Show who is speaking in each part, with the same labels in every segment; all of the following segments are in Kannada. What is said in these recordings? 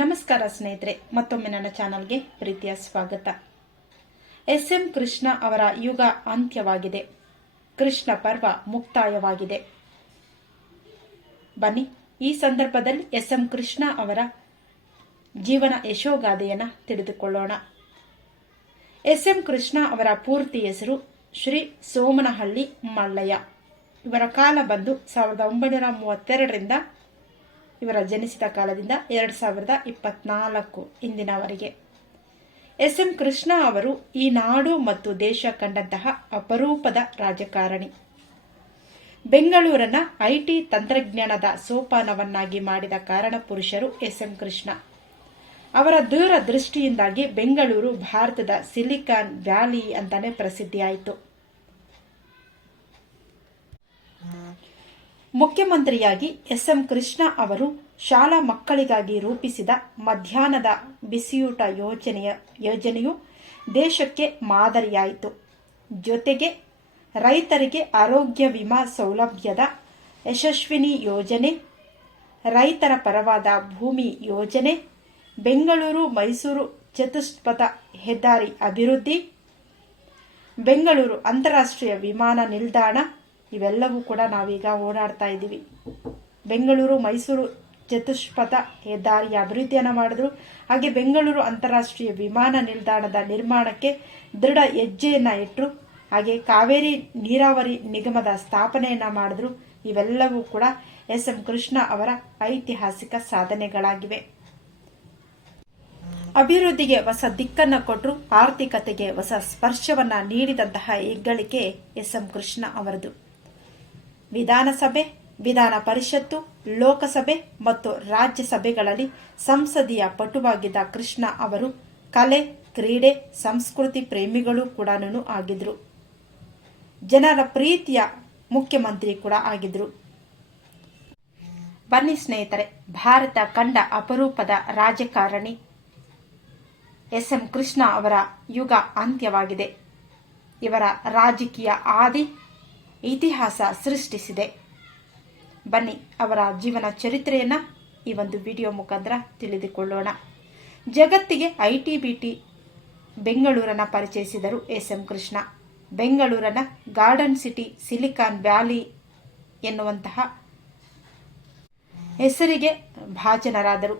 Speaker 1: ನಮಸ್ಕಾರ ಸ್ನೇಹಿತರೆ, ಮತ್ತೊಮ್ಮೆ ನನ್ನ ಚಾನಲ್ಗೆ ಪ್ರೀತಿಯ ಸ್ವಾಗತ. ಎಸ್ ಎಂ ಕೃಷ್ಣ ಅವರ ಯುಗ ಅಂತ್ಯವಾಗಿದೆ. ಕೃಷ್ಣ ಪರ್ವ ಮುಕ್ತಾಯವಾಗಿದೆ. ಬನ್ನಿ, ಈ ಸಂದರ್ಭದಲ್ಲಿ ಎಸ್ ಎಂ ಕೃಷ್ಣ ಅವರ ಜೀವನ ಯಶೋಗಾದೆಯನ್ನು ತಿಳಿದುಕೊಳ್ಳೋಣ. ಎಸ್ ಎಂ ಕೃಷ್ಣ ಅವರ ಪೂರ್ತಿ ಹೆಸರು ಶ್ರೀ ಸೋಮನಹಳ್ಳಿ ಮಲ್ಲಯ್ಯ. ಇವರ ಕಾಲ ಬಂದು ಸಾವಿರದ ಒಂಬೈನೂರ ಮೂವತ್ತೆರಡರಿಂದ ಇವರ ಜನಿಸಿದ ಕಾಲದಿಂದ ಎರಡು ಸಾವಿರದ ಇಪ್ಪತ್ನಾಲ್ಕು ಇಂದಿನವರೆಗೆ. ಎಸ್ ಎಂ ಕೃಷ್ಣ ಅವರು ಈ ನಾಡು ಮತ್ತು ದೇಶ ಕಂಡಂತಹ ಅಪರೂಪದ ರಾಜಕಾರಣಿ. ಬೆಂಗಳೂರನ್ನ ಐಟಿ ತಂತ್ರಜ್ಞಾನದ ಸೋಪಾನವನ್ನಾಗಿ ಮಾಡಿದ ಕಾರಣ ಪುರುಷರು ಎಸ್ ಎಂ ಕೃಷ್ಣ. ಅವರ ದೂರ ದೃಷ್ಟಿಯಿಂದಾಗಿ ಬೆಂಗಳೂರು ಭಾರತದ ಸಿಲಿಕಾನ್ ವ್ಯಾಲಿ ಅಂತಾನೆ ಪ್ರಸಿದ್ಧಿಯಾಯಿತು. ಮುಖ್ಯಮಂತ್ರಿಯಾಗಿ ಎಸ್ ಎಂ ಕೃಷ್ಣ ಅವರು ಶಾಲಾ ಮಕ್ಕಳಿಗಾಗಿ ರೂಪಿಸಿದ ಮಧ್ಯಾಹ್ನದ ಬಿಸಿಯೂಟ ಯೋಜನೆಯ ಯೋಜನೆಯು ದೇಶಕ್ಕೆ ಮಾದರಿಯಾಯಿತು. ಜೊತೆಗೆ ರೈತರಿಗೆ ಆರೋಗ್ಯ ವಿಮಾ ಸೌಲಭ್ಯದ ಯಶಸ್ವಿನಿ ಯೋಜನೆ, ರೈತರ ಪರವಾದ ಭೂಮಿ ಯೋಜನೆ, ಬೆಂಗಳೂರು ಮೈಸೂರು ಚತುಷ್ಪಥ ಹೆದ್ದಾರಿ ಅಭಿವೃದ್ಧಿ, ಬೆಂಗಳೂರು ಅಂತಾರಾಷ್ಟ್ರೀಯ ವಿಮಾನ ನಿಲ್ದಾಣ ಇವೆಲ್ಲವೂ ಕೂಡ ನಾವೀಗ ಓಡಾಡ್ತಾ ಇದ್ದೀವಿ. ಬೆಂಗಳೂರು, ಮೈಸೂರು ಚತುಷ್ಪಥ ಹೆದ್ದಾರಿಯ ಅಭಿವೃದ್ಧಿಯನ್ನು ಮಾಡಿದ್ರು. ಹಾಗೆ ಬೆಂಗಳೂರು ಅಂತಾರಾಷ್ಟ್ರೀಯ ವಿಮಾನ ನಿಲ್ದಾಣದ ನಿರ್ಮಾಣಕ್ಕೆ ದೃಢ ಹೆಜ್ಜೆಯನ್ನು ಇಟ್ಟರು ಹಾಗೆ ಕಾವೇರಿ ನೀರಾವರಿ ನಿಗಮದ ಸ್ಥಾಪನೆಯನ್ನ ಮಾಡಿದ್ರು. ಇವೆಲ್ಲವೂ ಕೂಡ ಎಸ್ ಎಂ ಕೃಷ್ಣ ಅವರ ಐತಿಹಾಸಿಕ ಸಾಧನೆಗಳಾಗಿವೆ. ಅಭಿವೃದ್ಧಿಗೆ ಹೊಸ ದಿಕ್ಕನ್ನು ಕೊಟ್ಟರು ಆರ್ಥಿಕತೆಗೆ ಹೊಸ ಸ್ಪರ್ಶವನ್ನ ನೀಡಿದಂತಹ ಹೆಗ್ಗಳಿಕೆ ಎಸ್ ಎಂ ಕೃಷ್ಣ ಅವರದು. ವಿಧಾನಸಭೆ, ವಿಧಾನ ಪರಿಷತ್ತು, ಲೋಕಸಭೆ ಮತ್ತು ರಾಜ್ಯಸಭೆಗಳಲ್ಲಿ ಸಂಸದೀಯ ಪಟುವಾಗಿದ್ದ ಕೃಷ್ಣ ಅವರು ಕಲೆ, ಕ್ರೀಡೆ, ಸಂಸ್ಕೃತಿ ಪ್ರೇಮಿಗಳು ಕೂಡ ಆಗಿದ್ರು. ಜನರ ಪ್ರೀತಿಯ ಮುಖ್ಯಮಂತ್ರಿ ಕೂಡ ಆಗಿದ್ರು. ಬನ್ನಿ ಸ್ನೇಹಿತರೆ, ಭಾರತ ಕಂಡ ಅಪರೂಪದ ರಾಜಕಾರಣಿ ಎಸ್ ಎಂ ಕೃಷ್ಣ ಅವರ ಯುಗ ಅಂತ್ಯವಾಗಿದೆ. ಇವರ ರಾಜಕೀಯ ಆದಿ ಇತಿಹಾಸ ಸೃಷ್ಟಿಸಿದೆ. ಬನ್ನಿ ಅವರ ಜೀವನ ಚರಿತ್ರೆಯನ್ನು ಈ ಒಂದು ವಿಡಿಯೋ ಮುಖಾಂತರ ತಿಳಿದುಕೊಳ್ಳೋಣ. ಜಗತ್ತಿಗೆ ಐ ಟಿ ಬಿ ಟಿ ಬೆಂಗಳೂರನ್ನು ಪರಿಚಯಿಸಿದರು ಎಸ್ ಎಂ ಕೃಷ್ಣ. ಬೆಂಗಳೂರನ್ನ ಗಾರ್ಡನ್ ಸಿಟಿ, ಸಿಲಿಕಾನ್ ವ್ಯಾಲಿ ಎನ್ನುವಂತಹ ಹೆಸರಿಗೆ ಭಾಜನರಾದರು.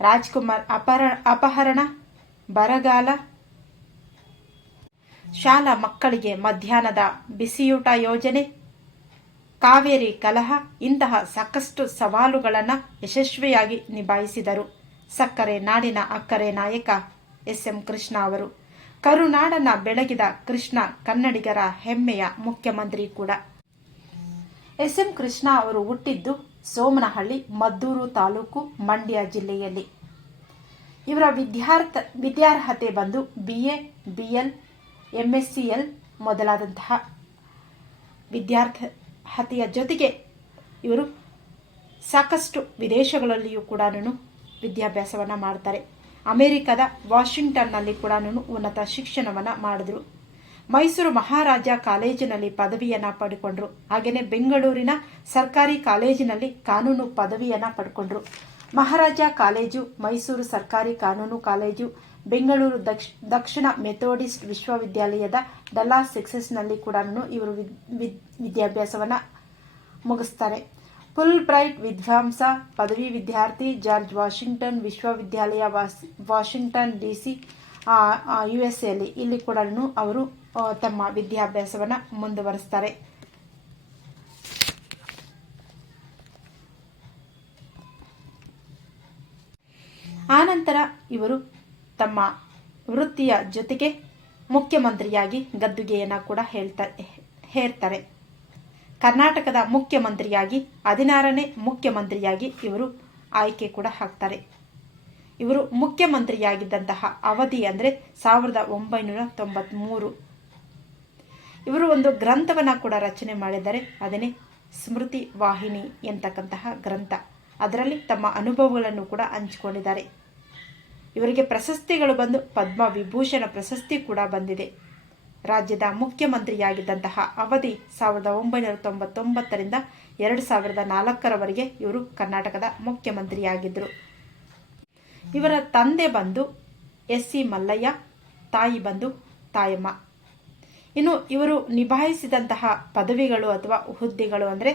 Speaker 1: ರಾಜ್ಕುಮಾರ್ ಅಪರ, ಅಪಹರಣ, ಬರಗಾಲ ಶಾಲಾ ಮಕ್ಕಳಿಗೆ ಮಧ್ಯಾಹ್ನದ ಬಿಸಿಯೂಟ ಯೋಜನೆ, ಕಾವೇರಿ ಕಲಹ ಇಂತಹ ಸಾಕಷ್ಟು ಸವಾಲುಗಳನ್ನು ಯಶಸ್ವಿಯಾಗಿ ನಿಭಾಯಿಸಿದರು. ಸಕ್ಕರೆ ನಾಡಿನ ಅಕ್ಕರೆ ನಾಯಕ ಎಸ್ ಎಂ ಕೃಷ್ಣ ಅವರು. ಕರುನಾಡನ ಬೆಳಗಿದ ಕೃಷ್ಣ ಕನ್ನಡಿಗರ ಹೆಮ್ಮೆಯ ಮುಖ್ಯಮಂತ್ರಿ ಕೂಡ. ಎಸ್ ಎಂ ಕೃಷ್ಣ ಅವರು ಹುಟ್ಟಿದ್ದು ಸೋಮನಹಳ್ಳಿ, ಮದ್ದೂರು ತಾಲೂಕು, ಮಂಡ್ಯ ಜಿಲ್ಲೆಯಲ್ಲಿ. ಇವರ ವಿದ್ಯಾರ್ಥ, ವಿದ್ಯಾರ್ಹತೆ ಬಂದು B A M S C L ಮೊದಲಾದಂತಹ ವಿದ್ಯಾರ್ಥಿಯ ಜೊತೆಗೆ ಇವರು ಸಾಕಷ್ಟು ವಿದೇಶಗಳಲ್ಲಿಯೂ ಕೂಡ ವಿದ್ಯಾಭ್ಯಾಸವನ್ನು ಮಾಡ್ತಾರೆ. ಅಮೆರಿಕದ ವಾಷಿಂಗ್ಟನ್ನಲ್ಲಿ ಕೂಡ ಉನ್ನತ ಶಿಕ್ಷಣವನ್ನು ಮಾಡಿದ್ರು. ಮೈಸೂರು ಮಹಾರಾಜ ಕಾಲೇಜಿನಲ್ಲಿ ಪದವಿಯನ್ನು ಪಡ್ಕೊಂಡ್ರು. ಹಾಗೆಯೇ ಬೆಂಗಳೂರಿನ ಸರ್ಕಾರಿ ಕಾಲೇಜಿನಲ್ಲಿ ಕಾನೂನು ಪದವಿಯನ್ನು ಪಡ್ಕೊಂಡ್ರು. ಮಹಾರಾಜ ಕಾಲೇಜು ಮೈಸೂರು ಸರ್ಕಾರಿ ಕಾನೂನು ಕಾಲೇಜು ಬೆಂಗಳೂರು ದಕ್ಷ, ದಕ್ಷಿಣ ಮೆಥೋಡಿಸ್ಟ್ ವಿಶ್ವವಿದ್ಯಾಲಯದ ಡಲಾ ಸೆಕ್ಸಸ್ನಲ್ಲಿ ಕೂಡ ಇವರು ವಿದ್ಯಾಭ್ಯಾಸವನ್ನು ಮುಗಿಸ್ತಾರೆ. ಫುಲ್ ಬ್ರೈಟ್ ವಿದ್ವಾಂಸ ಪದವಿ ವಿದ್ಯಾರ್ಥಿ ಜಾರ್ಜ್ ವಾಷಿಂಗ್ಟನ್ ವಿಶ್ವವಿದ್ಯಾಲಯ Washington D C U S ಎಲ್ಲಿ ಇಲ್ಲಿ ಕೂಡ ಅವರು ತಮ್ಮ ವಿದ್ಯಾಭ್ಯಾಸವನ್ನು ಮುಂದುವರಿಸ್ತಾರೆ. ಆನಂತರ ಇವರು ತಮ್ಮ ವೃತ್ತಿಯ ಜೊತೆಗೆ ಮುಖ್ಯಮಂತ್ರಿಯಾಗಿ ಗದ್ದುಗೆಯನ್ನು ಕೂಡ ಹೇಳ್ತಾರೆ. ಹೇರ್ತಾರೆ ಕರ್ನಾಟಕದ ಮುಖ್ಯಮಂತ್ರಿಯಾಗಿ, ಹದಿನಾರನೇ ಮುಖ್ಯಮಂತ್ರಿಯಾಗಿ ಇವರು ಆಯ್ಕೆ ಕೂಡ ಹಾಕ್ತಾರೆ ಇವರು ಮುಖ್ಯಮಂತ್ರಿಯಾಗಿದ್ದಂತಹ ಅವಧಿ ಅಂದರೆ ಸಾವಿರದ ಒಂಬೈನೂರ ತೊಂಬತ್ಮೂರು. ಇವರು ಒಂದು ಗ್ರಂಥವನ್ನು ಕೂಡ ರಚನೆ ಮಾಡಿದ್ದಾರೆ. ಅದನ್ನೇ ಸ್ಮೃತಿ ವಾಹಿನಿ ಎಂತಕ್ಕಂತಹ ಗ್ರಂಥ. ಅದರಲ್ಲಿ ತಮ್ಮ ಅನುಭವಗಳನ್ನು ಕೂಡ ಹಂಚಿಕೊಂಡಿದ್ದಾರೆ. ಇವರಿಗೆ ಪ್ರಶಸ್ತಿಗಳು ಬಂದು ಪದ್ಮ ವಿಭೂಷಣ ಪ್ರಶಸ್ತಿ ಕೂಡ ಬಂದಿದೆ. ರಾಜ್ಯದ ಮುಖ್ಯಮಂತ್ರಿಯಾಗಿದ್ದಂತಹ ಅವಧಿ ಸಾವಿರದ ಒಂಬೈನೂರ ತೊಂಬತ್ತೊಂಬತ್ತರಿಂದ ಎರಡು ಸಾವಿರದ ನಾಲ್ಕರವರೆಗೆ ಇವರು ಕರ್ನಾಟಕದ ಮುಖ್ಯಮಂತ್ರಿಯಾಗಿದ್ದರು. ಇವರ ತಂದೆ ಬಂದು ಎಸ್ ಸಿ ಮಲ್ಲಯ್ಯ, ತಾಯಿ ಬಂದು ತಾಯಮ್ಮ. ಇನ್ನು ಇವರು ನಿಭಾಯಿಸಿದಂತಹ ಪದವಿಗಳು ಅಥವಾ ಹುದ್ದೆಗಳು ಅಂದರೆ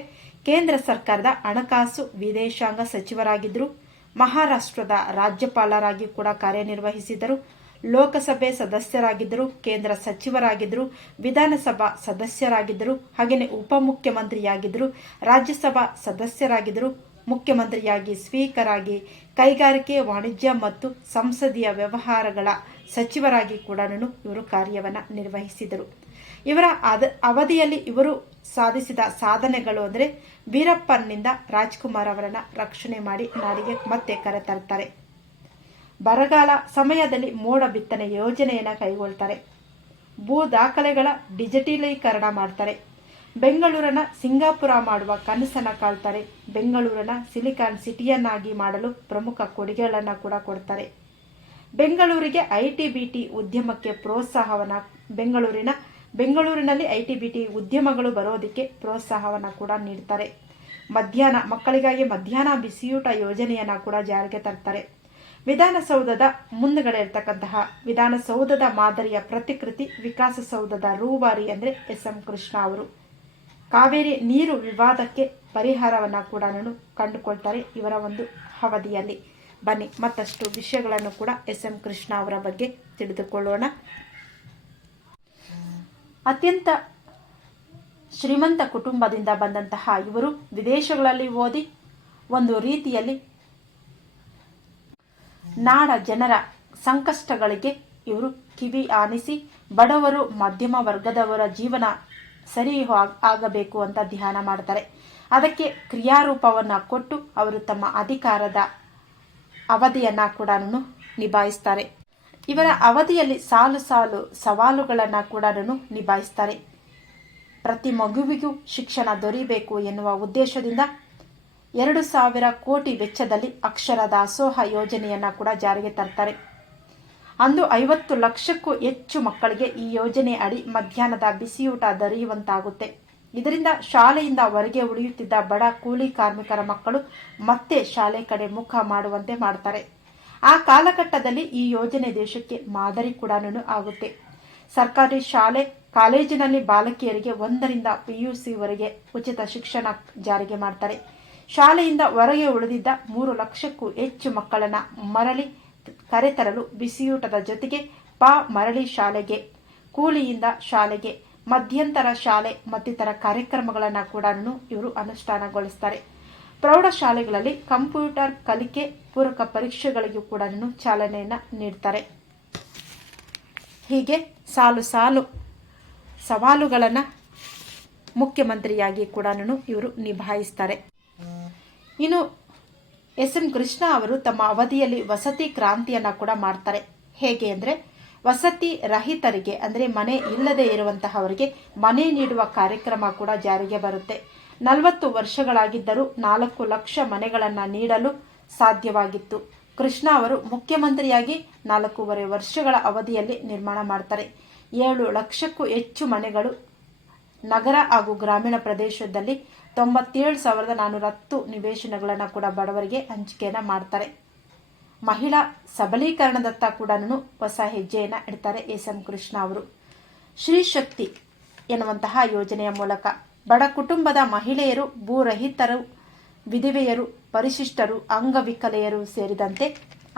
Speaker 1: ಕೇಂದ್ರ ಸರ್ಕಾರದ ಹಣಕಾಸು, ವಿದೇಶಾಂಗ ಸಚಿವರಾಗಿದ್ದರು. ಮಹಾರಾಷ್ಟ್ರದ ರಾಜ್ಯಪಾಲರಾಗಿ ಕೂಡ ಕಾರ್ಯನಿರ್ವಹಿಸಿದರು. ಲೋಕಸಭೆ ಸದಸ್ಯರಾಗಿದ್ದರು, ಕೇಂದ್ರ ಸಚಿವರಾಗಿದ್ದರು, ವಿಧಾನಸಭಾ ಸದಸ್ಯರಾಗಿದ್ದರು, ಹಾಗೆಯೇ ಉಪಮುಖ್ಯಮಂತ್ರಿಯಾಗಿದ್ದರು, ರಾಜ್ಯಸಭಾ ಸದಸ್ಯರಾಗಿದ್ದರು, ಮುಖ್ಯಮಂತ್ರಿಯಾಗಿ ಸ್ಪೀಕರ್ ಆಗಿ ಕೈಗಾರಿಕೆ, ವಾಣಿಜ್ಯ ಮತ್ತು ಸಂಸದೀಯ ವ್ಯವಹಾರಗಳ ಸಚಿವರಾಗಿ ಕೂಡ ಇವರು ಕಾರ್ಯವನ್ನು ನಿರ್ವಹಿಸಿದರು. ಇವರ ಅದ, ಅವಧಿಯಲ್ಲಿ ಇವರು ಸಾಧಿಸಿದ ಸಾಧನೆಗಳು ಅಂದರೆ ವೀರಪ್ಪನಿಂದ ರಾಜ್ಕುಮಾರ್ ಅವರನ್ನು ರಕ್ಷಣೆ ಮಾಡಿ ನಾಡಿಗೆ ಮತ್ತೆ ಕರೆತರ್ತಾರೆ ಬರಗಾಲ ಸಮಯದಲ್ಲಿ ಮೋಡ ಬಿತ್ತನೆ ಯೋಜನೆಯನ್ನು ಕೈಗೊಳ್ತಾರೆ. ಭೂ ದಾಖಲೆಗಳ ಡಿಜಿಟಲೀಕರಣ ಮಾಡ್ತಾರೆ. ಬೆಂಗಳೂರನ್ನ ಸಿಂಗಾಪುರ ಮಾಡುವ ಕನಸನ್ನು ಕಾಳ್ತಾರೆ ಬೆಂಗಳೂರನ್ನ ಸಿಲಿಕಾನ್ ಸಿಟಿಯನ್ನಾಗಿ ಮಾಡಲು ಪ್ರಮುಖ ಕೊಡುಗೆಗಳನ್ನು ಕೂಡ ಕೊಡ್ತಾರೆ. ಬೆಂಗಳೂರಿಗೆ ಐ ಟಿ ಬಿ ಟಿ ಉದ್ಯಮಕ್ಕೆ ಪ್ರೋತ್ಸಾಹವನ್ನು, ಬೆಂಗಳೂರಿನ ಬೆಂಗಳೂರಿನಲ್ಲಿ ಐ ಟಿ ಬಿ ಟಿ ಉದ್ಯಮಗಳು ಬರೋದಕ್ಕೆ ಪ್ರೋತ್ಸಾಹವನ್ನು ಕೂಡ ನೀಡ್ತಾರೆ. ಮಧ್ಯಾಹ್ನ ಮಕ್ಕಳಿಗಾಗಿ ಮಧ್ಯಾಹ್ನ ಬಿಸಿಯೂಟ ಯೋಜನೆಯನ್ನು ಕೂಡ ಜಾರಿಗೆ ತರ್ತಾರೆ. ವಿಧಾನಸೌಧದ ಮುಂದುಗಡೆ ಇರ್ತಕ್ಕಂತಹ ವಿಧಾನಸೌಧದ ಮಾದರಿಯ ಪ್ರತಿಕೃತಿ ವಿಕಾಸಸೌಧದ ರೂವಾರಿ ಅಂದರೆ ಎಸ್ ಎಂ ಕೃಷ್ಣ ಅವರು. ಕಾವೇರಿ ನೀರು ವಿವಾದಕ್ಕೆ ಪರಿಹಾರವನ್ನು ಕೂಡ ಕಂಡುಕೊಳ್ತಾರೆ ಇವರ ಒಂದು ಅವಧಿಯಲ್ಲಿ. ಬನ್ನಿ ಮತ್ತಷ್ಟು ವಿಷಯಗಳನ್ನು ಕೂಡ ಎಸ್ ಎಂ ಕೃಷ್ಣ ಅವರ ಬಗ್ಗೆ ತಿಳಿದುಕೊಳ್ಳೋಣ. ಅತ್ಯಂತ ಶ್ರೀಮಂತ ಕುಟುಂಬದಿಂದ ಬಂದಂತಹ ಇವರು ವಿದೇಶಗಳಲ್ಲಿ ಓದಿ ಒಂದು ರೀತಿಯಲ್ಲಿ ನಾಡ ಜನರ ಸಂಕಷ್ಟಗಳಿಗೆ ಇವರು ಕಿವಿ ಆನಿಸಿ ಬಡವರು, ಮಧ್ಯಮ ವರ್ಗದವರ ಜೀವನ ಸರಿ ಆಗಬೇಕು ಅಂತ ಧ್ಯಾನ ಮಾಡ್ತಾರೆ. ಅದಕ್ಕೆ ಕ್ರಿಯಾರೂಪವನ್ನು ಕೊಟ್ಟು ಅವರು ತಮ್ಮ ಅಧಿಕಾರದ ಅವಧಿಯನ್ನು ಕೂಡ ನಿಭಾಯಿಸ್ತಾರೆ. ಇವರ ಅವಧಿಯಲ್ಲಿ ಸಾಲು ಸಾಲು ಸವಾಲುಗಳನ್ನು ಕೂಡ ನಿಭಾಯಿಸ್ತಾರೆ. ಪ್ರತಿ ಮಗುವಿಗೂ ಶಿಕ್ಷಣ ದೊರೆಯಬೇಕು ಎನ್ನುವ ಉದ್ದೇಶದಿಂದ ಎರಡು ಸಾವಿರ ಕೋಟಿ ವೆಚ್ಚದಲ್ಲಿ ಅಕ್ಷರ ದಾಸೋಹ ಯೋಜನೆಯನ್ನು ಕೂಡ ಜಾರಿಗೆ ತರ್ತಾರೆ. ಅಂದು ಐವತ್ತು ಲಕ್ಷಕ್ಕೂ ಹೆಚ್ಚು ಮಕ್ಕಳಿಗೆ ಈ ಯೋಜನೆ ಅಡಿ ಮಧ್ಯಾಹ್ನದ ಬಿಸಿಯೂಟ ದೊರೆಯುವಂತಾಗುತ್ತೆ. ಇದರಿಂದ ಶಾಲೆಯಿಂದ ಹೊರಗೆ ಉಳಿಯುತ್ತಿದ್ದ ಬಡ ಕೂಲಿ ಕಾರ್ಮಿಕರ ಮಕ್ಕಳು ಮತ್ತೆ ಶಾಲೆ ಕಡೆ ಮುಖ ಮಾಡುವಂತೆ ಮಾಡ್ತಾರೆ. ಆ ಕಾಲಘಟ್ಟದಲ್ಲಿ ಈ ಯೋಜನೆ ದೇಶಕ್ಕೆ ಮಾದರಿ ಕೂಡ ಆಗುತ್ತೆ. ಸರ್ಕಾರಿ ಶಾಲೆ, ಕಾಲೇಜಿನಲ್ಲಿ ಬಾಲಕಿಯರಿಗೆ ಒಂದರಿಂದ ಪಿಯುಸಿವರೆಗೆ ಉಚಿತ ಶಿಕ್ಷಣ ಜಾರಿಗೆ ಮಾಡ್ತಾರೆ. ಶಾಲೆಯಿಂದ ಹೊರಗೆ ಉಳಿದಿದ್ದ ಮೂರು ಲಕ್ಷಕ್ಕೂ ಹೆಚ್ಚು ಮಕ್ಕಳನ್ನ ಮರಳಿ ಕರೆತರಲು ಬಿಸಿಯೂಟದ ಜೊತೆಗೆ ಪ ಮರಳಿ ಶಾಲೆಗೆ, ಕೂಲಿಯಿಂದ ಶಾಲೆಗೆ, ಮಧ್ಯಂತರ ಶಾಲೆ ಮತ್ತಿತರ ಕಾರ್ಯಕ್ರಮಗಳನ್ನು ಕೂಡ ಇವರು ಅನುಷ್ಠಾನಗೊಳಿಸ್ತಾರೆ. ಪ್ರೌಢಶಾಲೆಗಳಲ್ಲಿ ಕಂಪ್ಯೂಟರ್ ಕಲಿಕೆ ಪೂರಕ ಪರೀಕ್ಷೆಗಳಿಗೂ ಕೂಡ ಚಾಲನೆಯನ್ನು ನೀಡ್ತಾರೆ. ಹೀಗೆ ಸಾಲು ಸಾಲು ಸವಾಲುಗಳನ್ನು ಮುಖ್ಯಮಂತ್ರಿಯಾಗಿ ಕೂಡ ಇವರು ನಿಭಾಯಿಸ್ತಾರೆ. ಇನ್ನು ಎಸ್ ಎಂ ಕೃಷ್ಣ ಅವರು ತಮ್ಮ ಅವಧಿಯಲ್ಲಿ ವಸತಿ ಕ್ರಾಂತಿಯನ್ನು ಕೂಡ ಮಾಡ್ತಾರೆ. ಹೇಗೆ ಅಂದರೆ ವಸತಿ ರಹಿತರಿಗೆ ಅಂದರೆ ಮನೆ ಇಲ್ಲದೆ ಇರುವಂತಹವರಿಗೆ ಮನೆ ನೀಡುವ ಕಾರ್ಯಕ್ರಮ ಕೂಡ ಜಾರಿಗೆ ಬರುತ್ತೆ. ನಲವತ್ತು ವರ್ಷಗಳಾಗಿದ್ದರೂ ನಾಲ್ಕು ಲಕ್ಷ ಮನೆಗಳನ್ನು ನೀಡಲು ಸಾಧ್ಯವಾಗಿತ್ತು. ಕೃಷ್ಣ ಅವರು ಮುಖ್ಯಮಂತ್ರಿಯಾಗಿ ನಾಲ್ಕೂವರೆ ವರ್ಷಗಳ ಅವಧಿಯಲ್ಲಿ ನಿರ್ಮಾಣ ಮಾಡ್ತಾರೆ. ಏಳು ಲಕ್ಷಕ್ಕೂ ಹೆಚ್ಚು ಮನೆಗಳು ನಗರ ಹಾಗೂ ಗ್ರಾಮೀಣ ಪ್ರದೇಶದಲ್ಲಿ ತೊಂಬತ್ತೇಳು ಸಾವಿರದ ನಾನ್ನೂರ ಹತ್ತು ನಿವೇಶನಗಳನ್ನು ಕೂಡ ಬಡವರಿಗೆ ಹಂಚಿಕೆಯನ್ನು ಮಾಡ್ತಾರೆ. ಮಹಿಳಾ ಸಬಲೀಕರಣದತ್ತ ಕೂಡ ಹೊಸ ಹೆಜ್ಜೆಯನ್ನು ಇಡ್ತಾರೆ ಎಸ್ ಎಂ ಕೃಷ್ಣ ಅವರು. ಶ್ರೀಶಕ್ತಿ ಎನ್ನುವಂತಹ ಯೋಜನೆಯ ಮೂಲಕ ಬಡ ಕುಟುಂಬದ ಮಹಿಳೆಯರು, ಭೂರಹಿತರು, ವಿಧವೆಯರು, ಪರಿಶಿಷ್ಟರು ಅಂಗವಿಕಲೆಯರು ಸೇರಿದಂತೆ,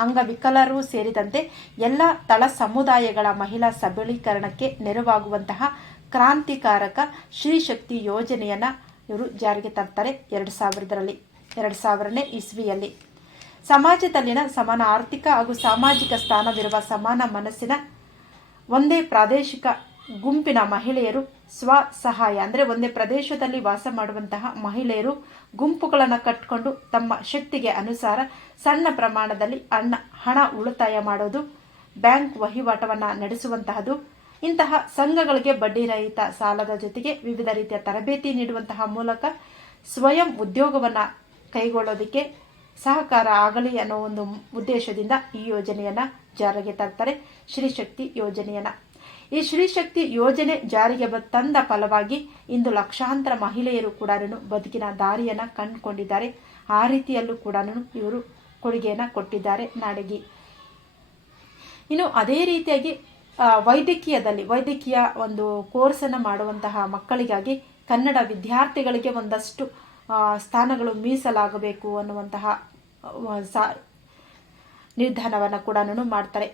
Speaker 1: ಅಂಗವಿಕಲರು ಸೇರಿದಂತೆ ಎಲ್ಲ ತಳ ಸಮುದಾಯಗಳ ಮಹಿಳಾ ಸಬಲೀಕರಣಕ್ಕೆ ನೆರವಾಗುವಂತಹ ಕ್ರಾಂತಿಕಾರಕ ಶ್ರೀಶಕ್ತಿ ಯೋಜನೆಯನ್ನು ಇವರು ಜಾರಿಗೆ ತರ್ತಾರೆ ಎರಡು ಸಾವಿರದರಲ್ಲಿ, ಎರಡು ಸಾವಿರನೇ ಇಸ್ವಿಯಲ್ಲಿ. ಸಮಾಜದಲ್ಲಿನ ಸಮಾನ ಆರ್ಥಿಕ ಹಾಗೂ ಸಾಮಾಜಿಕ ಸ್ಥಾನವಿರುವ ಸಮಾನ ಮನಸ್ಸಿನ ಒಂದೇ ಪ್ರಾದೇಶಿಕ ಗುಂಪಿನ ಮಹಿಳೆಯರು ಸ್ವ ಸಹಾಯ ಅಂದರೆ ಒಂದೇ ಪ್ರದೇಶದಲ್ಲಿ ವಾಸ ಮಾಡುವಂತಹ ಮಹಿಳೆಯರು ಗುಂಪುಗಳನ್ನು ಕಟ್ಟಿಕೊಂಡು ತಮ್ಮ ಶಕ್ತಿಗೆ ಅನುಸಾರ ಸಣ್ಣ ಪ್ರಮಾಣದಲ್ಲಿ ಹಣ ಹಣ ಉಳಿತಾಯ ಮಾಡೋದು, ಬ್ಯಾಂಕ್ ವಹಿವಾಟವನ್ನು ನಡೆಸುವಂತಹದ್ದು ಇಂತಹ ಸಂಘಗಳಿಗೆ ಬಡ್ಡಿ ರಹಿತ ಸಾಲದ ಜೊತೆಗೆ ವಿವಿಧ ರೀತಿಯ ತರಬೇತಿ ನೀಡುವಂತಹ ಮೂಲಕ ಸ್ವಯಂ ಉದ್ಯೋಗವನ್ನು ಕೈಗೊಳ್ಳೋದಕ್ಕೆ ಸಹಕಾರ ಆಗಲಿ ಅನ್ನೋ ಒಂದು ಉದ್ದೇಶದಿಂದ ಈ ಯೋಜನೆಯನ್ನ ಜಾರಿಗೆ ತರ್ತಾರೆ ಶ್ರೀಶಕ್ತಿ ಯೋಜನೆಯನ್ನ. ಈ ಶ್ರೀಶಕ್ತಿ ಯೋಜನೆ ಜಾರಿಗೆ ತಂದ ಫಲವಾಗಿ ಇಂದು ಲಕ್ಷಾಂತರ ಮಹಿಳೆಯರು ಕೂಡ ಬದುಕಿನ ದಾರಿಯನ್ನ ಕಂಡುಕೊಂಡಿದ್ದಾರೆ. ಆ ರೀತಿಯಲ್ಲೂ ಕೂಡ ಇವರು ಕೊಡುಗೆಯನ್ನು ಕೊಟ್ಟಿದ್ದಾರೆ ನಾಡಗಿ. ಇನ್ನು ಅದೇ ರೀತಿಯಾಗಿ ವೈದ್ಯಕೀಯದಲ್ಲಿ, ವೈದ್ಯಕೀಯ ಒಂದು ಕೋರ್ಸನ್ನು ಮಾಡುವಂತಹ ಮಕ್ಕಳಿಗಾಗಿ ಕನ್ನಡ ವಿದ್ಯಾರ್ಥಿಗಳಿಗೆ ಒಂದಷ್ಟು ಸ್ಥಾನಗಳು ಮೀಸಲಾಗಬೇಕು ಅನ್ನುವಂತಹ ನಿರ್ಧಾರವನ್ನು ಕೂಡ ಮಾಡ್ತಾರೆ.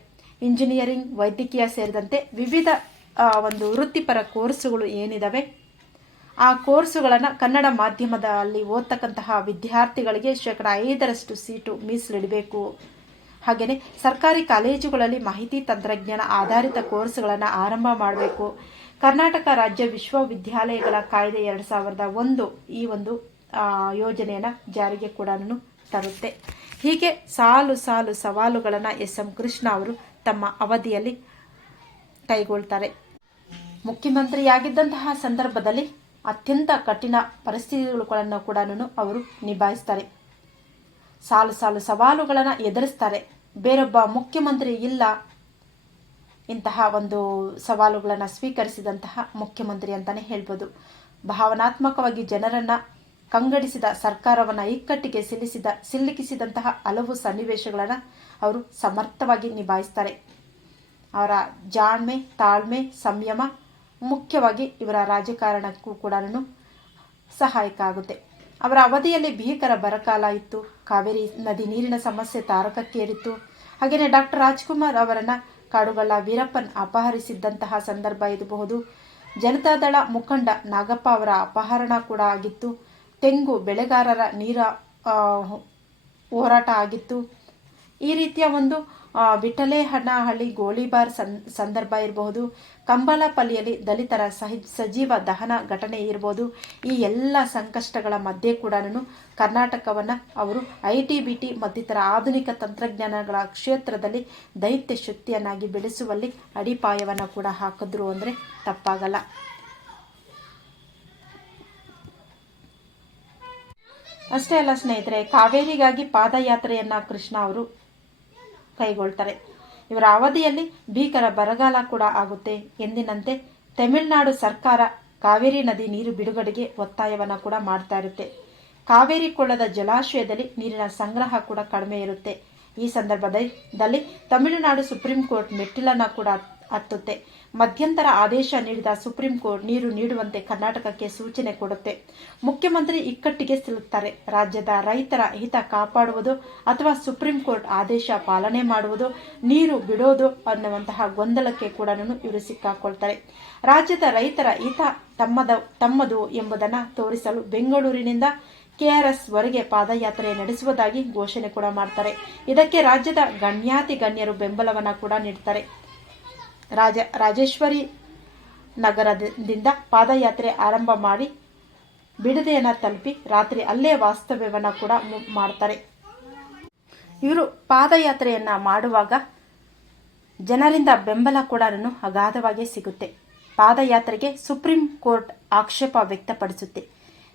Speaker 1: ಇಂಜಿನಿಯರಿಂಗ್, ವೈದ್ಯಕೀಯ ಸೇರಿದಂತೆ ವಿವಿಧ ಒಂದು ವೃತ್ತಿಪರ ಕೋರ್ಸುಗಳು ಏನಿದಾವೆ. ಆ ಕೋರ್ಸುಗಳನ್ನು ಕನ್ನಡ ಮಾಧ್ಯಮದಲ್ಲಿ ಓದ್ತಕ್ಕಂತಹ ವಿದ್ಯಾರ್ಥಿಗಳಿಗೆ ಶೇಕಡ ಐದರಷ್ಟು ಸೀಟು ಮೀಸಲಿಡಬೇಕು ಹಾಗೆಯೇ ಸರ್ಕಾರಿ ಕಾಲೇಜುಗಳಲ್ಲಿ ಮಾಹಿತಿ ತಂತ್ರಜ್ಞಾನ ಆಧಾರಿತ ಕೋರ್ಸ್ಗಳನ್ನು ಆರಂಭ ಮಾಡಬೇಕು. ಕರ್ನಾಟಕ ರಾಜ್ಯ ವಿಶ್ವವಿದ್ಯಾಲಯಗಳ ಕಾಯ್ದೆ ಎರಡು ಸಾವಿರದ ಒಂದು ಈ ಒಂದು ಯೋಜನೆಯನ್ನು ಜಾರಿಗೆ ಕೂಡ ತರುತ್ತೆ. ಹೀಗೆ ಸಾಲು ಸಾಲು ಸವಾಲುಗಳನ್ನು ಎಸ್ ಎಂ ಕೃಷ್ಣ ಅವರು ತಮ್ಮ ಅವಧಿಯಲ್ಲಿ ಕೈಗೊಳ್ತಾರೆ. ಮುಖ್ಯಮಂತ್ರಿಯಾಗಿದ್ದಂತಹ ಸಂದರ್ಭದಲ್ಲಿ ಅತ್ಯಂತ ಕಠಿಣ ಪರಿಸ್ಥಿತಿಗಳನ್ನು ಕೂಡ ಅವರು ನಿಭಾಯಿಸ್ತಾರೆ. ಸಾಲು ಸಾಲು ಸವಾಲುಗಳನ್ನು ಎದುರಿಸ್ತಾರೆ. ಬೇರೊಬ್ಬ ಮುಖ್ಯಮಂತ್ರಿ ಇಲ್ಲ ಇಂತಹ ಒಂದು ಸವಾಲುಗಳನ್ನು ಸ್ವೀಕರಿಸಿದಂತಹ ಮುಖ್ಯಮಂತ್ರಿ ಅಂತಲೇ ಹೇಳ್ಬೋದು. ಭಾವನಾತ್ಮಕವಾಗಿ ಜನರನ್ನ ಕಂಗಡಿಸಿದ ಸರ್ಕಾರವನ್ನು ಇಕ್ಕಟ್ಟಿಗೆ ಸಿಲ್ಲಿಸಿದ ಸಿಲುಕಿಸಿದಂತಹ ಹಲವು ಸನ್ನಿವೇಶಗಳನ್ನು ಅವರು ಸಮರ್ಥವಾಗಿ ನಿಭಾಯಿಸ್ತಾರೆ. ಅವರ ಜಾಣ್ಮೆ, ತಾಳ್ಮೆ, ಸಂಯಮ ಮುಖ್ಯವಾಗಿ ಇವರ ರಾಜಕಾರಣಕ್ಕೂ ಕೂಡ ಸಹಾಯಕ ಆಗುತ್ತೆ. ಅವರ ಅವಧಿಯಲ್ಲಿ ಭೀಕರ ಬರಕಾಲ ಇತ್ತು. ಕಾವೇರಿ ನದಿ ನೀರಿನ ಸಮಸ್ಯೆ ತಾರಕಕ್ಕೇರಿತ್ತು ಹಾಗೆಯೇ ಡಾಕ್ಟರ್ ರಾಜ್ಕುಮಾರ್ ಅವರನ್ನ ಕಾಡುಗಳ ವೀರಪ್ಪನ್ ಅಪಹರಿಸಿದ್ದಂತಹ ಸಂದರ್ಭ ಇರಬಹುದು. ಜನತಾದಳ ಮುಖಂಡ ನಾಗಪ್ಪ ಅವರ ಅಪಹರಣ ಕೂಡ ಆಗಿತ್ತು. ತೆಂಗು ಬೆಳೆಗಾರರ ನೀರ ಹೋರಾಟ ಆಗಿತ್ತು. ಈ ರೀತಿಯ ಒಂದು ವಿಠಲೆ ಹಣ್ಣಹಳ್ಳಿ ಗೋಲಿಬಾರ್ ಸಂದರ್ಭ ಇರಬಹುದು. ಕಂಬಾಲಪಲ್ಲಿಯಲ್ಲಿ ದಲಿತರ ಸಹಿ, ಸಜೀವ ದಹನ ಘಟನೆ ಇರ್ಬೋದು. ಈ ಎಲ್ಲ ಸಂಕಷ್ಟಗಳ ಮಧ್ಯೆ ಕೂಡ ಕರ್ನಾಟಕವನ್ನು ಅವರು ಐ ಟಿ ಬಿ ಟಿ ಮತ್ತಿತರ ಆಧುನಿಕ ತಂತ್ರಜ್ಞಾನಗಳ ಕ್ಷೇತ್ರದಲ್ಲಿ ದೈತ್ಯ ಶಕ್ತಿಯನ್ನಾಗಿ ಬೆಳೆಸುವಲ್ಲಿ ಅಡಿಪಾಯವನ್ನು ಕೂಡ ಹಾಕಿದ್ರು ಅಂದರೆ ತಪ್ಪಾಗಲ್ಲ. ಅಷ್ಟೇ ಅಲ್ಲ ಸ್ನೇಹಿತರೆ, ಕಾವೇರಿಗಾಗಿ ಪಾದಯಾತ್ರೆಯನ್ನ ಕೃಷ್ಣ ಅವರು ಕೈಗೊಳ್ತಾರೆ. ಇವರ ಅವಧಿಯಲ್ಲಿ ಭೀಕರ ಬರಗಾಲ ಕೂಡ ಆಗುತ್ತೆ. ಎಂದಿನಂತೆ ತಮಿಳುನಾಡು ಸರ್ಕಾರ ಕಾವೇರಿ ನದಿ ನೀರು ಬಿಡುಗಡೆಗೆ ಒತ್ತಾಯವನ್ನು ಕೂಡ ಮಾಡ್ತಾ ಇರುತ್ತೆ. ಕಾವೇರಿ ಕೊಳ್ಳದ ಜಲಾಶಯದಲ್ಲಿ ನೀರಿನ ಸಂಗ್ರಹ ಕೂಡ ಕಡಿಮೆ ಇರುತ್ತೆ. ಈ ಸಂದರ್ಭದಲ್ಲಿ ತಮಿಳುನಾಡು ಸುಪ್ರೀಂ ಕೋರ್ಟ್ ಮೆಟ್ಟಿಲನ್ನ ಕೂಡ ಹತ್ತುತ್ತೆ. ಮಧ್ಯಂತರ ಆದೇಶ ನೀಡಿದ ಸುಪ್ರೀಂ ಕೋರ್ಟ್ ನೀರು ನೀಡುವಂತೆ ಕರ್ನಾಟಕಕ್ಕೆ ಸೂಚನೆ ಕೊಡುತ್ತೆ. ಮುಖ್ಯಮಂತ್ರಿ ಇಕ್ಕಟ್ಟಿಗೆ ಸಿಲುಕ್ತಾರೆ. ರಾಜ್ಯದ ರೈತರ ಹಿತ ಕಾಪಾಡುವುದು ಅಥವಾ ಸುಪ್ರೀಂ ಕೋರ್ಟ್ ಆದೇಶ ಪಾಲನೆ ಮಾಡುವುದು, ನೀರು ಬಿಡೋದು ಅನ್ನುವಂತಹ ಗೊಂದಲಕ್ಕೆ ಕೂಡ ಇವರು ಸಿಕ್ಕಾಕೊಳ್ತಾರೆ. ರಾಜ್ಯದ ರೈತರ ಹಿತ ತಮ್ಮದ, ತಮ್ಮದು ಎಂಬುದನ್ನು ತೋರಿಸಲು ಬೆಂಗಳೂರಿನಿಂದ ಕೆಆರ್ಎಸ್ ವರೆಗೆ ಪಾದಯಾತ್ರೆ ನಡೆಸುವುದಾಗಿ ಘೋಷಣೆ ಕೂಡ ಮಾಡ್ತಾರೆ. ಇದಕ್ಕೆ ರಾಜ್ಯದ ಗಣ್ಯಾತಿ ಗಣ್ಯರು ಬೆಂಬಲವನ್ನ ಕೂಡ ನೀಡ್ತಾರೆ. ರಾಜ, ರಾಜೇಶ್ವರಿ ನಗರದಿಂದ ಪಾದಯಾತ್ರೆ ಆರಂಭ ಮಾಡಿ ಬಿಡದೆಯನ್ನು ತಲುಪಿ ರಾತ್ರಿ ಅಲ್ಲೇ ವಾಸ್ತವ್ಯವನ್ನು ಕೂಡ ಮಾಡ್ತಾರೆ. ಇವರು ಪಾದಯಾತ್ರೆಯನ್ನು ಮಾಡುವಾಗ ಜನರಿಂದ ಬೆಂಬಲ ಕೂಡ ಅಗಾಧವಾಗಿ ಸಿಗುತ್ತೆ. ಪಾದಯಾತ್ರೆಗೆ ಸುಪ್ರೀಂ ಕೋರ್ಟ್ ಆಕ್ಷೇಪ ವ್ಯಕ್ತಪಡಿಸುತ್ತೆ.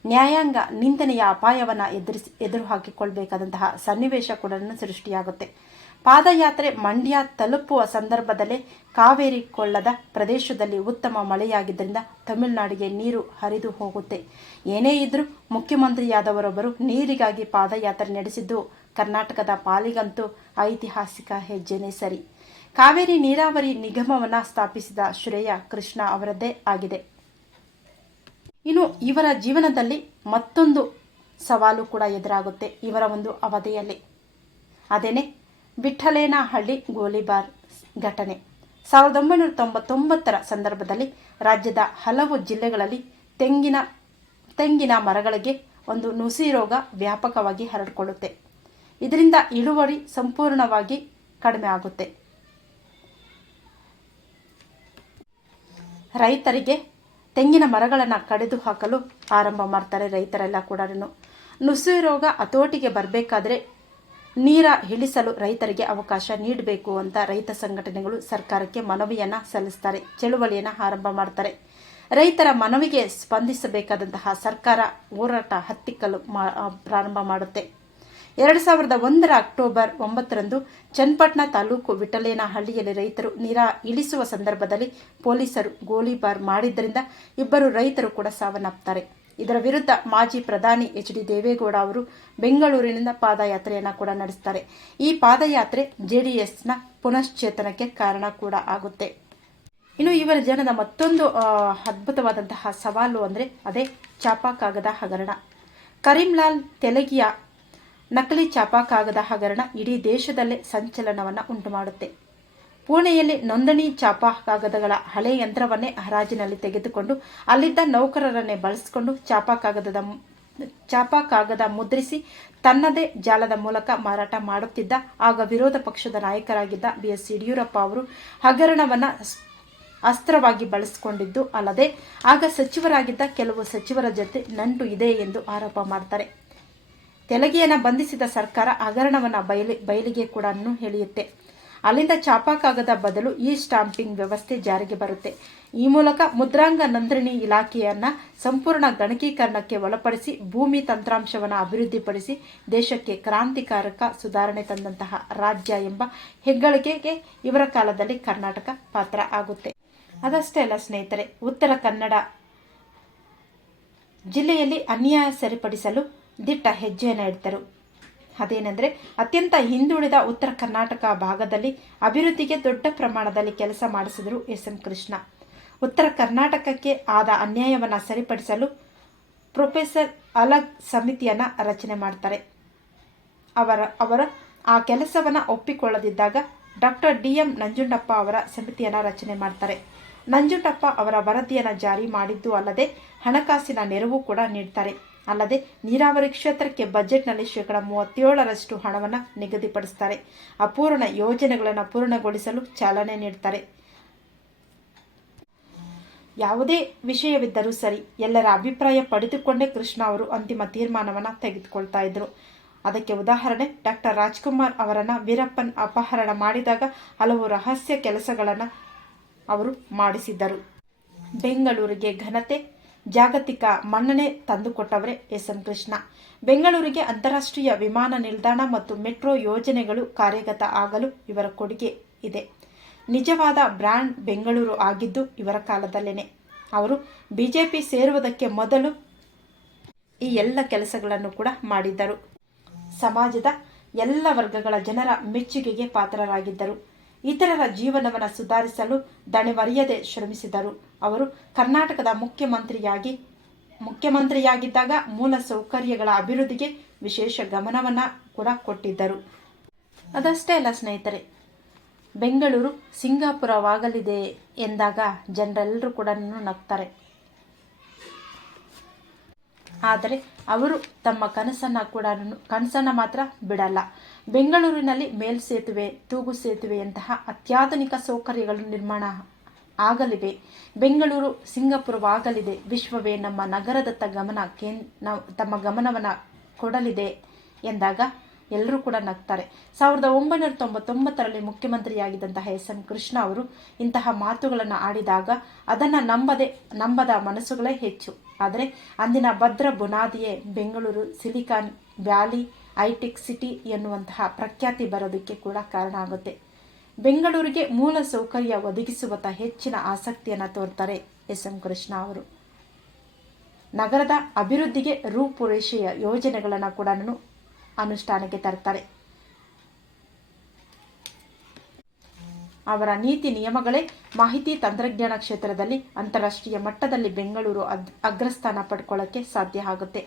Speaker 1: ನ್ಯಾಯಾಂಗ ನಿಂದನೆಯ ಅಪಾಯವನ್ನು ಎದುರಿಸಿ, ಎದುರು ಹಾಕಿಕೊಳ್ಬೇಕಾದಂತಹ ಸನ್ನಿವೇಶ ಕೂಡ ಸೃಷ್ಟಿಯಾಗುತ್ತೆ. ಪಾದಯಾತ್ರೆ ಮಂಡ್ಯ ತಲುಪುವ ಸಂದರ್ಭದಲ್ಲೇ ಕಾವೇರಿ ಕೊಳ್ಳದ ಪ್ರದೇಶದಲ್ಲಿ ಉತ್ತಮ ಮಳೆಯಾಗಿದ್ದರಿಂದ ತಮಿಳುನಾಡಿಗೆ ನೀರು ಹರಿದು ಹೋಗುತ್ತೆ. ಏನೇ ಇದ್ರೂ ಮುಖ್ಯಮಂತ್ರಿಯಾದವರೊಬ್ಬರು ನೀರಿಗಾಗಿ ಪಾದಯಾತ್ರೆ ನಡೆಸಿದ್ದು ಕರ್ನಾಟಕದ ಪಾಲಿಗಂತೂ ಐತಿಹಾಸಿಕ ಹೆಜ್ಜೆನೇ ಸರಿ. ಕಾವೇರಿ ನೀರಾವರಿ ನಿಗಮವನ್ನ ಸ್ಥಾಪಿಸಿದ ಶ್ರೇಯ ಕೃಷ್ಣ ಅವರದ್ದೇ ಆಗಿದೆ. ಇನ್ನು ಇವರ ಜೀವನದಲ್ಲಿ ಮತ್ತೊಂದು ಸವಾಲು ಕೂಡ ಎದುರಾಗುತ್ತೆ ಇವರ ಒಂದು ಅವಧಿಯಲ್ಲಿ. ಅದೇನೆ ವಿಠಲೇನಹಳ್ಳಿ ಗೋಲಿಬಾರ್ ಘಟನೆ. ಸಾವಿರದ ಒಂಬೈನೂರ ತೊಂಬತ್ತೊಂಬತ್ತರ ಸಂದರ್ಭದಲ್ಲಿ ರಾಜ್ಯದ ಹಲವು ಜಿಲ್ಲೆಗಳಲ್ಲಿ ತೆಂಗಿನ ತೆಂಗಿನ ಮರಗಳಿಗೆ ಒಂದು ನುಸಿ ರೋಗ ವ್ಯಾಪಕವಾಗಿ ಹರಡಿಕೊಳ್ಳುತ್ತೆ. ಇದರಿಂದ ಇಳುವರಿ ಸಂಪೂರ್ಣವಾಗಿ ಕಡಿಮೆ ಆಗುತ್ತೆ. ರೈತರಿಗೆ ತೆಂಗಿನ ಮರಗಳನ್ನು ಕಡಿದು ಹಾಕಲು ಆರಂಭ ಮಾಡ್ತಾರೆ ರೈತರೆಲ್ಲ ಕೂಡ ನುಸಿ ರೋಗ ಹತೋಟಿಗೆ ಬರಬೇಕಾದ್ರೆ ನೀರ ಇಳಿಸಲು ರೈತರಿಗೆ ಅವಕಾಶ ನೀಡಬೇಕು ಅಂತ ರೈತ ಸಂಘಟನೆಗಳು ಸರ್ಕಾರಕ್ಕೆ ಮನವಿಯನ್ನ ಸಲ್ಲಿಸ್ತಾರೆ, ಚಳುವಳಿಯನ್ನ ಆರಂಭ ಮಾಡ್ತಾರೆ. ರೈತರ ಮನವಿಗೆ ಸ್ಪಂದಿಸಬೇಕಾದಂತಹ ಸರ್ಕಾರ ಹೋರಾಟ ಹತ್ತಿಕ್ಕಲು ಪ್ರಾರಂಭ ಮಾಡುತ್ತೆ. ಎರಡು ಸಾವಿರದ ಒಂದರ ಅಕ್ಟೋಬರ್ ಒಂಬತ್ತರಂದು ಚನ್ನಪಟ್ಟಣ ತಾಲೂಕು ವಿಠಲೇನಹಳ್ಳಿಯಲ್ಲಿ ರೈತರು ನೀರ ಇಳಿಸುವ ಸಂದರ್ಭದಲ್ಲಿ ಪೊಲೀಸರು ಗೋಲಿಬಾರ್ ಮಾಡಿದ್ದರಿಂದ ಇಬ್ಬರು ರೈತರು ಕೂಡ ಸಾವನ್ನಪ್ತಾರೆ ಇದರ ವಿರುದ್ಧ ಮಾಜಿ ಪ್ರಧಾನಿ ಎಚ್ ಡಿ ದೇವೇಗೌಡ ಅವರು ಬೆಂಗಳೂರಿನಿಂದ ಪಾದಯಾತ್ರೆಯನ್ನು ಕೂಡ ನಡೆಸ್ತಾರೆ. ಈ ಪಾದಯಾತ್ರೆ ಜೆಡಿಎಸ್ನ ಪುನಶ್ಚೇತನಕ್ಕೆ ಕಾರಣ ಕೂಡ ಆಗುತ್ತೆ. ಇನ್ನು ಇವರ ಜನದ ಮತ್ತೊಂದು ಅದ್ಭುತವಾದಂತಹ ಸವಾಲು ಅಂದರೆ ಅದೇ ಚಾಪಾ ಕಾಗದ ಹಗರಣ. ಕರೀಂಲಾಲ್ ತೆಲಗಿಯ ನಕಲಿ ಚಾಪಾ ಕಾಗದ ಹಗರಣ ಇಡೀ ದೇಶದಲ್ಲೇ ಸಂಚಲನವನ್ನು ಉಂಟು ಮಾಡುತ್ತೆ ಪುಣೆಯಲ್ಲಿ ನೋಂದಣಿ ಚಾಪಾ ಕಾಗದಗಳ ಹಳೆ ಯಂತ್ರವನ್ನೇ ಹರಾಜಿನಲ್ಲಿ ತೆಗೆದುಕೊಂಡು ಅಲ್ಲಿದ್ದ ನೌಕರರನ್ನೇ ಬಳಸಿಕೊಂಡು ಚಾಪಾ ಕಾಗದದ ಚಾಪಾ ಕಾಗದ ಮುದ್ರಿಸಿ ತನ್ನದೇ ಜಾಲದ ಮೂಲಕ ಮಾರಾಟ ಮಾಡುತ್ತಿದ್ದ, ಆಗ ವಿರೋಧ ಪಕ್ಷದ ನಾಯಕರಾಗಿದ್ದ ಬಿಎಸ್ ಯಡಿಯೂರಪ್ಪ ಅವರು ಹಗರಣವನ್ನ ಅಸ್ತ್ರವಾಗಿ ಬಳಸಿಕೊಂಡಿದ್ದು ಅಲ್ಲದೆ, ಆಗ ಸಚಿವರಾಗಿದ್ದ ಕೆಲವು ಸಚಿವರ ಜೊತೆ ನಂಟು ಇದೆ ಎಂದು ಆರೋಪ ಮಾಡ್ತಾರೆ. ತೆಲಗಿಯನ್ನ ಬಂಧಿಸಿದ ಸರ್ಕಾರ ಹಗರಣವನ್ನ ಬಯಲಿ ಬಯಲಿಗೆ ಕೂಡ ಎಳೆಯುತ್ತೆ. ಅಲ್ಲಿಂದ ಚಾಪಾಕಾಗದ ಬದಲು ಇ ಸ್ಟಾಂಪಿಂಗ್ ವ್ಯವಸ್ಥೆ ಜಾರಿಗೆ ಬರುತ್ತೆ. ಈ ಮೂಲಕ ಮುದ್ರಾಂಗ ನೋಂದಣಿ ಇಲಾಖೆಯನ್ನ ಸಂಪೂರ್ಣ ಗಣಕೀಕರಣಕ್ಕೆ ಒಳಪಡಿಸಿ ಭೂಮಿ ತಂತ್ರಾಂಶವನ್ನು ಅಭಿವೃದ್ಧಿಪಡಿಸಿ ದೇಶಕ್ಕೆ ಕ್ರಾಂತಿಕಾರಕ ಸುಧಾರಣೆ ತಂದಂತಹ ರಾಜ್ಯ ಎಂಬ ಹೆಗ್ಗಳಿಕೆಗೆ ಇವರ ಕಾಲದಲ್ಲಿ ಕರ್ನಾಟಕ ಪಾತ್ರ ಆಗುತ್ತೆ. ಅದಷ್ಟೇ ಅಲ್ಲ ಸ್ನೇಹಿತರೆ, ಉತ್ತರ ಕನ್ನಡ ಜಿಲ್ಲೆಯಲ್ಲಿ ಅನ್ಯಾಯ ಸರಿಪಡಿಸಲು ದಿಟ್ಟ ಹೆಜ್ಜೆಯನ್ನು ಇಡ್ತರು. ಅದೇನೆಂದರೆ ಅತ್ಯಂತ ಹಿಂದುಳಿದ ಉತ್ತರ ಕರ್ನಾಟಕ ಭಾಗದಲ್ಲಿ ಅಭಿವೃದ್ಧಿಗೆ ದೊಡ್ಡ ಪ್ರಮಾಣದಲ್ಲಿ ಕೆಲಸ ಮಾಡಿಸಿದರು ಎಸ್ ಎಂ ಕೃಷ್ಣ. ಉತ್ತರ ಕರ್ನಾಟಕಕ್ಕೆ ಆದ ಅನ್ಯಾಯವನ್ನು ಸರಿಪಡಿಸಲು ಪ್ರೊಫೆಸರ್ ಅಲಗ್ ಸಮಿತಿಯನ್ನು ರಚನೆ ಮಾಡ್ತಾರೆ. ಅವರ ಅವರ ಆ ಕೆಲಸವನ್ನು ಒಪ್ಪಿಕೊಳ್ಳದಿದ್ದಾಗ ಡಾಕ್ಟರ್ ಡಿ ಎಂ ನಂಜುಂಡಪ್ಪ ಅವರ ಸಮಿತಿಯನ್ನು ರಚನೆ ಮಾಡ್ತಾರೆ. ನಂಜುಂಡಪ್ಪ ಅವರ ವರದಿಯನ್ನು ಜಾರಿ ಮಾಡಿದ್ದು ಅಲ್ಲದೆ ಹಣಕಾಸಿನ ನೆರವು ಕೂಡ ನೀಡ್ತಾರೆ. ಅಲ್ಲದೆ ನೀರಾವರಿ ಕ್ಷೇತ್ರಕ್ಕೆ ಬಜೆಟ್ನಲ್ಲಿ ಶೇಕಡ ಮೂವತ್ತೇಳರಷ್ಟು ಹಣವನ್ನು ನಿಗದಿಪಡಿಸ್ತಾರೆ. ಅಪೂರ್ಣ ಯೋಜನೆಗಳನ್ನು ಪೂರ್ಣಗೊಳಿಸಲು ಚಾಲನೆ ನೀಡ್ತಾರೆ. ಯಾವುದೇ ವಿಷಯವಿದ್ದರೂ ಸರಿ ಎಲ್ಲರ ಅಭಿಪ್ರಾಯ ಪಡೆದುಕೊಂಡೇ ಕೃಷ್ಣ ಅವರು ಅಂತಿಮ ತೀರ್ಮಾನವನ್ನು ತೆಗೆದುಕೊಳ್ತಾ ಇದ್ರು. ಅದಕ್ಕೆ ಉದಾಹರಣೆ, ಡಾಕ್ಟರ್ ರಾಜ್ಕುಮಾರ್ ಅವರನ್ನು ವೀರಪ್ಪನ್ ಅಪಹರಣ ಮಾಡಿದಾಗ ಹಲವು ರಹಸ್ಯ ಕೆಲಸಗಳನ್ನು ಅವರು ಮಾಡಿಸಿದ್ದರು. ಬೆಂಗಳೂರಿಗೆ ಘನತೆ ಜಾಗತಿಕ ಮನ್ನಣೆ ತಂದುಕೊಟ್ಟವರೇ ಎಸ್ ಎಂ ಕೃಷ್ಣ. ಬೆಂಗಳೂರಿಗೆ ಅಂತಾರಾಷ್ಟ್ರೀಯ ವಿಮಾನ ನಿಲ್ದಾಣ ಮತ್ತು ಮೆಟ್ರೋ ಯೋಜನೆಗಳು ಕಾರ್ಯಗತ ಆಗಲು ಇವರ ಕೊಡುಗೆ ಇದೆ. ನಿಜವಾದ ಬ್ರ್ಯಾಂಡ್ ಬೆಂಗಳೂರು ಆಗಿದ್ದು ಇವರ ಕಾಲದಲ್ಲೇನೆ. ಅವರು ಬಿಜೆಪಿ ಸೇರುವುದಕ್ಕೆ ಮೊದಲು ಈ ಎಲ್ಲ ಕೆಲಸಗಳನ್ನು ಕೂಡ ಮಾಡಿದ್ದರು. ಸಮಾಜದ ಎಲ್ಲ ವರ್ಗಗಳ ಜನರ ಮೆಚ್ಚುಗೆಗೆ ಪಾತ್ರರಾಗಿದ್ದರು. ಇತರರ ಜೀವನವನ್ನು ಸುಧಾರಿಸಲು ದಣಿವರಿಯದೆ ಶ್ರಮಿಸಿದರು. ಅವರು ಕರ್ನಾಟಕದ ಮುಖ್ಯಮಂತ್ರಿಯಾಗಿ, ಮುಖ್ಯಮಂತ್ರಿಯಾಗಿದ್ದಾಗ ಮೂಲ ಸೌಕರ್ಯಗಳ ಅಭಿವೃದ್ಧಿಗೆ ವಿಶೇಷ ಗಮನವನ್ನು ಕೂಡ ಕೊಟ್ಟಿದ್ದರು. ಅದಷ್ಟೇ ಅಲ್ಲ ಸ್ನೇಹಿತರೆ, ಬೆಂಗಳೂರು ಸಿಂಗಾಪುರವಾಗಲಿದೆ ಎಂದಾಗ ಜನರೆಲ್ಲರೂ ಕೂಡ ನಗ್ತಾರೆ. ಆದರೆ ಅವರು ತಮ್ಮ ಕನಸನ್ನ ಕೂಡ ಕನಸನ್ನ ಮಾತ್ರ ಬಿಡಲ್ಲ. ಬೆಂಗಳೂರಿನಲ್ಲಿ ಮೇಲ್ಸೇತುವೆ ತೂಗು ಸೇತುವೆಯಂತಹ ಅತ್ಯಾಧುನಿಕ ಸೌಕರ್ಯಗಳು ನಿರ್ಮಾಣ ಆಗಲಿವೆ. ಬೆಂಗಳೂರು, ಸಿಂಗಾಪುರವಾಗಲಿದೆ. ವಿಶ್ವವೇ ನಮ್ಮ ನಗರದತ್ತ ಗಮನ ಕೇನ್ ತಮ್ಮ ಗಮನವನ್ನು ಕೊಡಲಿದೆ ಎಂದಾಗ ಎಲ್ಲರೂ ಕೂಡ ನಗ್ತಾರೆ. ಸಾವಿರದ ಒಂಬೈನೂರ ತೊಂಬತ್ತೊಂಬತ್ತರಲ್ಲಿ ಮುಖ್ಯಮಂತ್ರಿಯಾಗಿದ್ದಂತಹ ಎಸ್. ಎಂ. ಕೃಷ್ಣ ಅವರು ಇಂತಹ ಮಾತುಗಳನ್ನು ಆಡಿದಾಗ ಅದನ್ನು ನಂಬದೆ, ನಂಬದ ಮನಸ್ಸುಗಳೇ ಹೆಚ್ಚು. ಆದರೆ ಅಂದಿನ ಭದ್ರ ಬುನಾದಿಯೇ Bengaluru, silicon valley high tech city ಎನ್ನುವಂತಹ ಪ್ರಖ್ಯಾತಿ ಬರೋದಕ್ಕೆ ಕೂಡ ಕಾರಣ ಆಗುತ್ತೆ. ಬೆಂಗಳೂರಿಗೆ ಮೂಲ ಸೌಕರ್ಯ ಒದಗಿಸುವತ್ತ ಹೆಚ್ಚಿನ ಆಸಕ್ತಿಯನ್ನು ತೋರ್ತಾರೆ ಎಸ್ ಎಂ ಕೃಷ್ಣ ಅವರು. ನಗರದ ಅಭಿವೃದ್ಧಿಗೆ ರೂಪುರೇಷೆಯ ಯೋಜನೆಗಳನ್ನು ಕೂಡ ಅನುಷ್ಠಾನಕ್ಕೆ ತರ್ತಾರೆ. ಅವರ ನೀತಿ ನಿಯಮಗಳೇ ಮಾಹಿತಿ ತಂತ್ರಜ್ಞಾನ ಕ್ಷೇತ್ರದಲ್ಲಿ ಅಂತಾರಾಷ್ಟ್ರೀಯ ಮಟ್ಟದಲ್ಲಿ ಬೆಂಗಳೂರು ಅಗ್ರಸ್ಥಾನ ಪಡ್ಕೊಳ್ಳೋಕ್ಕೆ ಸಾಧ್ಯ ಆಗುತ್ತೆ.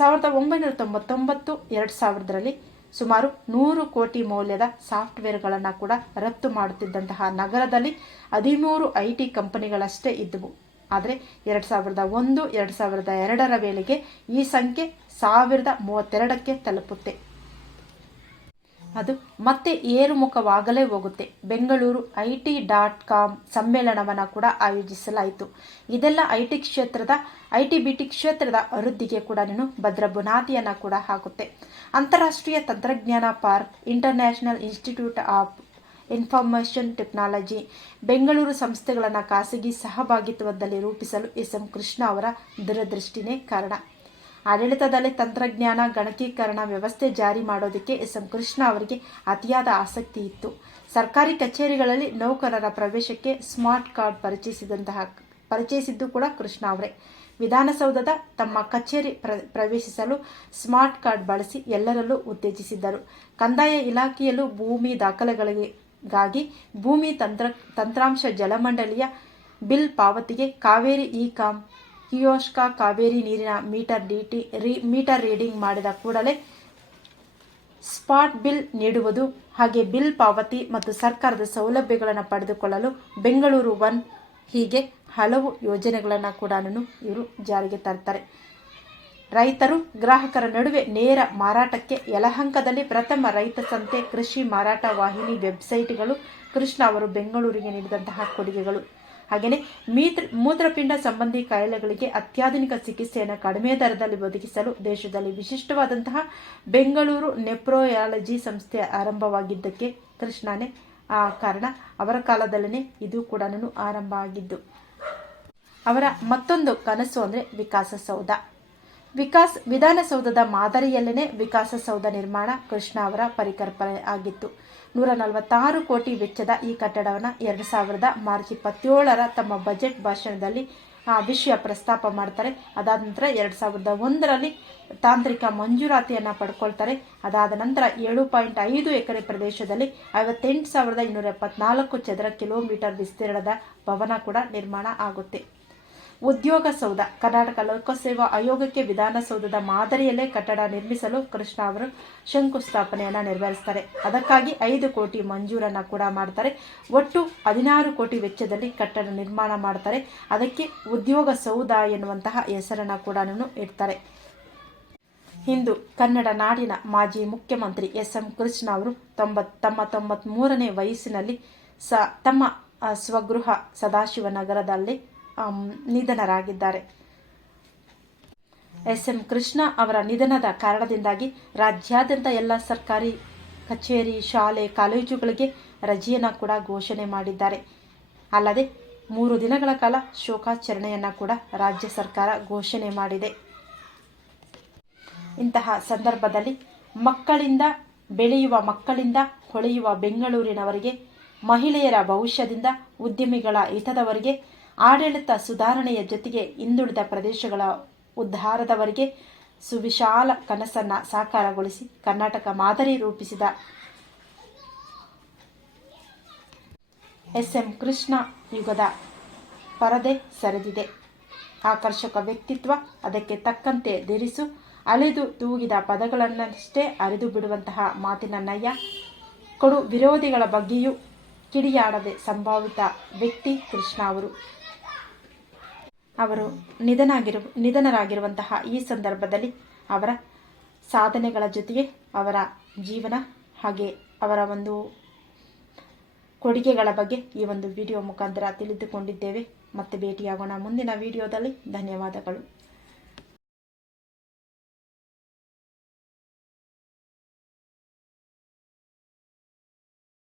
Speaker 1: ಸಾವಿರದ ಒಂಬೈನೂರ ತೊಂಬತ್ತೊಂಬತ್ತು, ಎರಡು ಸಾವಿರದಲ್ಲಿ ಸುಮಾರು ನೂರು ಕೋಟಿ ಮೌಲ್ಯದ ಸಾಫ್ಟ್ವೇರ್ಗಳನ್ನು ಕೂಡ ರಫ್ತು ಮಾಡುತ್ತಿದ್ದಂತಹ ನಗರದಲ್ಲಿ ಹದಿಮೂರು ಐ ಟಿ ಕಂಪನಿಗಳಷ್ಟೇ ಇದ್ದವು. ಆದರೆ ಎರಡು ಸಾವಿರದ ಒಂದು, ಎರಡು ಸಾವಿರದ ಎರಡರ ವೇಳೆಗೆ ಈ ಸಂಖ್ಯೆ ಸಾವಿರದ ಮೂವತ್ತೆರಡಕ್ಕೆ ತಲುಪುತ್ತೆ. ಅದು ಮತ್ತೆ ಏರುಮುಖವಾಗಲೇ ಹೋಗುತ್ತೆ. Bengaluru I T dot com ಸಮ್ಮೇಳನವನ್ನು ಕೂಡ ಆಯೋಜಿಸಲಾಯಿತು. ಇದೆಲ್ಲ ಐ ಟಿ ಕ್ಷೇತ್ರದ ಐ ಟಿ ಬಿ ಟಿ ಕ್ಷೇತ್ರದ ಅಭಿವೃದ್ಧಿಗೆ ಕೂಡ ನೀನು ಭದ್ರ ಬುನಾದಿಯನ್ನು ಕೂಡ ಹಾಕುತ್ತೆ. ಅಂತಾರಾಷ್ಟ್ರೀಯ ತಂತ್ರಜ್ಞಾನ park, international institute of information technology, Bengaluru ಸಂಸ್ಥೆಗಳನ್ನು ಖಾಸಗಿ ಸಹಭಾಗಿತ್ವದಲ್ಲಿ ರೂಪಿಸಲು ಎಸ್ ಎಂ ಕೃಷ್ಣ ಅವರ ದೂರದೃಷ್ಟಿನೇ ಕಾರಣ. ಆಡಳಿತದಲ್ಲಿ ತಂತ್ರಜ್ಞಾನ, ಗಣಕೀಕರಣ ವ್ಯವಸ್ಥೆ ಜಾರಿ ಮಾಡೋದಕ್ಕೆ ಎಸ್ ಎಂ ಕೃಷ್ಣ ಅವರಿಗೆ ಅತಿಯಾದ ಆಸಕ್ತಿ ಇತ್ತು. ಸರ್ಕಾರಿ ಕಚೇರಿಗಳಲ್ಲಿ ನೌಕರರ ಪ್ರವೇಶಕ್ಕೆ ಸ್ಮಾರ್ಟ್ ಕಾರ್ಡ್ ಪರಿಚಯಿಸಿದಂತಹ, ಪರಿಚಯಿಸಿದ್ದು ಕೂಡ ಕೃಷ್ಣ ಅವರೇ. ವಿಧಾನಸೌಧದ ತಮ್ಮ ಕಚೇರಿ ಪ್ರ, ಪ್ರವೇಶಿಸಲು ಸ್ಮಾರ್ಟ್ ಕಾರ್ಡ್ ಬಳಸಿ ಎಲ್ಲರಲ್ಲೂ ಉತ್ತೇಜಿಸಿದ್ದರು. ಕಂದಾಯ ಇಲಾಖೆಯಲ್ಲೂ ಭೂಮಿ ದಾಖಲೆಗಳಿಗಾಗಿ ಭೂಮಿ ತಂತ್ರ, ತಂತ್ರಾಂಶ ಜಲಮಂಡಳಿಯ ಬಿಲ್ ಪಾವತಿಗೆ Kaveri e com kiosk Kaveri ನೀರಿನ ಮೀಟರ್ ಡಿಟಿ ರೀ, ಮೀಟರ್ ರೀಡಿಂಗ್ ಮಾಡಿದ ಕೂಡಲೇ ಸ್ಪಾಟ್ ಬಿಲ್ ನೀಡುವುದು ಹಾಗೆ ಬಿಲ್ ಪಾವತಿ ಮತ್ತು ಸರ್ಕಾರದ ಸೌಲಭ್ಯಗಳನ್ನು ಪಡೆದುಕೊಳ್ಳಲು ಬೆಂಗಳೂರು ಒನ್ ಹೀಗೆ ಹಲವು ಯೋಜನೆಗಳನ್ನು ಕೂಡ ಇವರು ಜಾರಿಗೆ ತರ್ತಾರೆ. ರೈತರು, ಗ್ರಾಹಕರ ನಡುವೆ ನೇರ ಮಾರಾಟಕ್ಕೆ ಯಲಹಂಕದಲ್ಲಿ ಪ್ರಥಮ ರೈತ ಸಂತೆ ಕೃಷಿ ಮಾರಾಟ ವಾಹಿನಿ ವೆಬ್ಸೈಟ್ಗಳು. ಕೃಷ್ಣ ಅವರು ಬೆಂಗಳೂರಿಗೆ ನೀಡಿದಂತಹ ಕೊಡುಗೆಗಳು. ಹಾಗೆಯೇ ಮೀತ್ರ, ಮೂತ್ರಪಿಂಡ ಸಂಬಂಧಿ ಕಾಯಿಲೆಗಳಿಗೆ ಅತ್ಯಾಧುನಿಕ ಚಿಕಿತ್ಸೆಯನ್ನು ಕಡಿಮೆ ದರದಲ್ಲಿ ಒದಗಿಸಲು ದೇಶದಲ್ಲಿ ವಿಶಿಷ್ಟವಾದಂತಹ ಬೆಂಗಳೂರು ನೆಪ್ರೋಯಾಲಜಿ ಸಂಸ್ಥೆ ಆರಂಭವಾಗಿದ್ದಕ್ಕೆ ಕೃಷ್ಣನೇ ಆ ಕಾರಣ ಅವರ ಕಾಲದಲ್ಲೇ ಇದು ಕೂಡ ಆರಂಭ ಆಗಿದ್ದು. ಅವರ ಮತ್ತೊಂದು ಕನಸು ಅಂದರೆ ವಿಕಾಸಸೌಧ. ವಿಕಾಸ್, ವಿಧಾನಸೌಧದ ಮಾದರಿಯಲ್ಲೇ ವಿಕಾಸಸೌಧ ನಿರ್ಮಾಣ ಕೃಷ್ಣ ಅವರ ಪರಿಕಲ್ಪನೆ ಆಗಿತ್ತು. ನೂರ ನಲವತ್ತಾರು ಕೋಟಿ ವೆಚ್ಚದ ಈ ಕಟ್ಟಡವನ್ನು ಎರಡು ಸಾವಿರದ ಮಾರ್ಚ್ ಇಪ್ಪತ್ತೇಳರ ತಮ್ಮ ಬಜೆಟ್ ಭಾಷಣದಲ್ಲಿ, ಆ ವಿಷಯ ಪ್ರಸ್ತಾಪ ಮಾಡ್ತಾರೆ. ಅದಾದ ನಂತರ ಎರಡು ಸಾವಿರದ ಒಂದರಲ್ಲಿ ತಾಂತ್ರಿಕ ಮಂಜೂರಾತಿಯನ್ನು ಪಡ್ಕೊಳ್ತಾರೆ. ಅದಾದ ನಂತರ ಏಳು ಪಾಯಿಂಟ್ ಐದು ಎಕರೆ ಪ್ರದೇಶದಲ್ಲಿ ಐವತ್ತೆಂಟು ಸಾವಿರದ ಇನ್ನೂರ ಎಪ್ಪತ್ನಾಲ್ಕು ಚದರ ಕಿಲೋಮೀಟರ್ ವಿಸ್ತೀರ್ಣದ ಭವನ ಕೂಡ ನಿರ್ಮಾಣ ಆಗುತ್ತೆ. ಉದ್ಯೋಗ ಸೌಧ. ಕರ್ನಾಟಕ ಲೋಕಸೇವಾ ಆಯೋಗಕ್ಕೆ ವಿಧಾನಸೌಧದ ಮಾದರಿಯಲ್ಲೇ ಕಟ್ಟಡ ನಿರ್ಮಿಸಲು ಕೃಷ್ಣ ಅವರು ಶಂಕುಸ್ಥಾಪನೆಯನ್ನು ನೆರವೇರಿಸ್ತಾರೆ. ಅದಕ್ಕಾಗಿ ಐದು ಕೋಟಿ ಮಂಜೂರನ್ನು ಕೂಡ ಮಾಡ್ತಾರೆ. ಒಟ್ಟು ಹದಿನಾರು ಕೋಟಿ ವೆಚ್ಚದಲ್ಲಿ ಕಟ್ಟಡ ನಿರ್ಮಾಣ ಮಾಡ್ತಾರೆ. ಅದಕ್ಕೆ ಉದ್ಯೋಗ ಸೌಧ ಎನ್ನುವಂತಹ ಹೆಸರನ್ನು ಕೂಡ ಇಡ್ತಾರೆ. ಇಂದು ಕನ್ನಡ ನಾಡಿನ ಮಾಜಿ ಮುಖ್ಯಮಂತ್ರಿ ಎಸ್ ಎಂ ಕೃಷ್ಣ ಅವರು ತೊಂಬತ್ ತಮ್ಮ ತೊಂಬತ್ಮೂರನೇ ವಯಸ್ಸಿನಲ್ಲಿ ಸ, ತಮ್ಮ ಸ್ವಗೃಹ ಸದಾಶಿವನಗರದಲ್ಲಿ ನಿಧನರಾಗಿದ್ದಾರೆ. ಎಸ್ ಎಂ ಕೃಷ್ಣ ಅವರ ನಿಧನದ ಕಾರಣದಿಂದಾಗಿ ರಾಜ್ಯಾದ್ಯಂತ ಎಲ್ಲ ಸರ್ಕಾರಿ ಕಚೇರಿ, ಶಾಲೆ, ಕಾಲೇಜುಗಳಿಗೆ ರಜೆಯನ್ನು ಕೂಡ ಘೋಷಣೆ ಮಾಡಿದ್ದಾರೆ. ಅಲ್ಲದೆ ಮೂರು ದಿನಗಳ ಕಾಲ ಶೋಕಾಚರಣೆಯನ್ನು ಕೂಡ ರಾಜ್ಯ ಸರ್ಕಾರ ಘೋಷಣೆ ಮಾಡಿದೆ. ಇಂತಹ ಸಂದರ್ಭದಲ್ಲಿ ಮಕ್ಕಳಿಂದ, ಬೆಳೆಯುವ ಮಕ್ಕಳಿಂದ, ಹೊಳೆಯುವ ಬೆಂಗಳೂರಿನವರಿಗೆ, ಮಹಿಳೆಯರ ಭವಿಷ್ಯದಿಂದ, ಉದ್ಯಮಿಗಳ ಹಿತದವರೆಗೆ ಆಡಳಿತ ಸುಧಾರಣೆಯ ಜೊತೆಗೆ ಹಿಂದುಳಿದ ಪ್ರದೇಶಗಳ ಉದ್ಧಾರದವರೆಗೆ ಸುವಿಶಾಲ ಕನಸನ್ನು ಸಾಕಾರಗೊಳಿಸಿ ಕರ್ನಾಟಕ ಮಾದರಿ ರೂಪಿಸಿದ ಎಸ್ ಎಂ ಕೃಷ್ಣ ಯುಗದ ಪರದೆ ಸರಿದಿದೆ. ಆಕರ್ಷಕ ವ್ಯಕ್ತಿತ್ವ ಅದಕ್ಕೆ ತಕ್ಕಂತೆ ಧರಿಸು, ಅಲೆದು ತೂಗಿದ ಪದಗಳನ್ನಷ್ಟೇ ಅರಿದು ಬಿಡುವಂತಹ ಮಾತಿನ ನಯ್ಯ ಕೊಡು ವಿರೋಧಿಗಳ ಬಗ್ಗೆಯೂ ಕಿಡಿಯಾಡದೆ ಸಂಭಾವಿತ ವ್ಯಕ್ತಿ ಕೃಷ್ಣ ಅವರು. ಅವರು ನಿಧನಾಗಿರು, ನಿಧನರಾಗಿರುವಂತಹ ಈ ಸಂದರ್ಭದಲ್ಲಿ ಅವರ ಸಾಧನೆಗಳ ಜೊತೆಗೆ ಅವರ ಜೀವನ ಹಾಗೆ ಅವರ ಒಂದು ಕೊಡುಗೆಗಳ ಬಗ್ಗೆ ಈ ಒಂದು ವಿಡಿಯೋ ಮುಖಾಂತರ ತಿಳಿದುಕೊಂಡಿದ್ದೇವೆ. ಮತ್ತೆ ಭೇಟಿಯಾಗೋಣ ಮುಂದಿನ ವಿಡಿಯೋದಲ್ಲಿ. ಧನ್ಯವಾದಗಳು.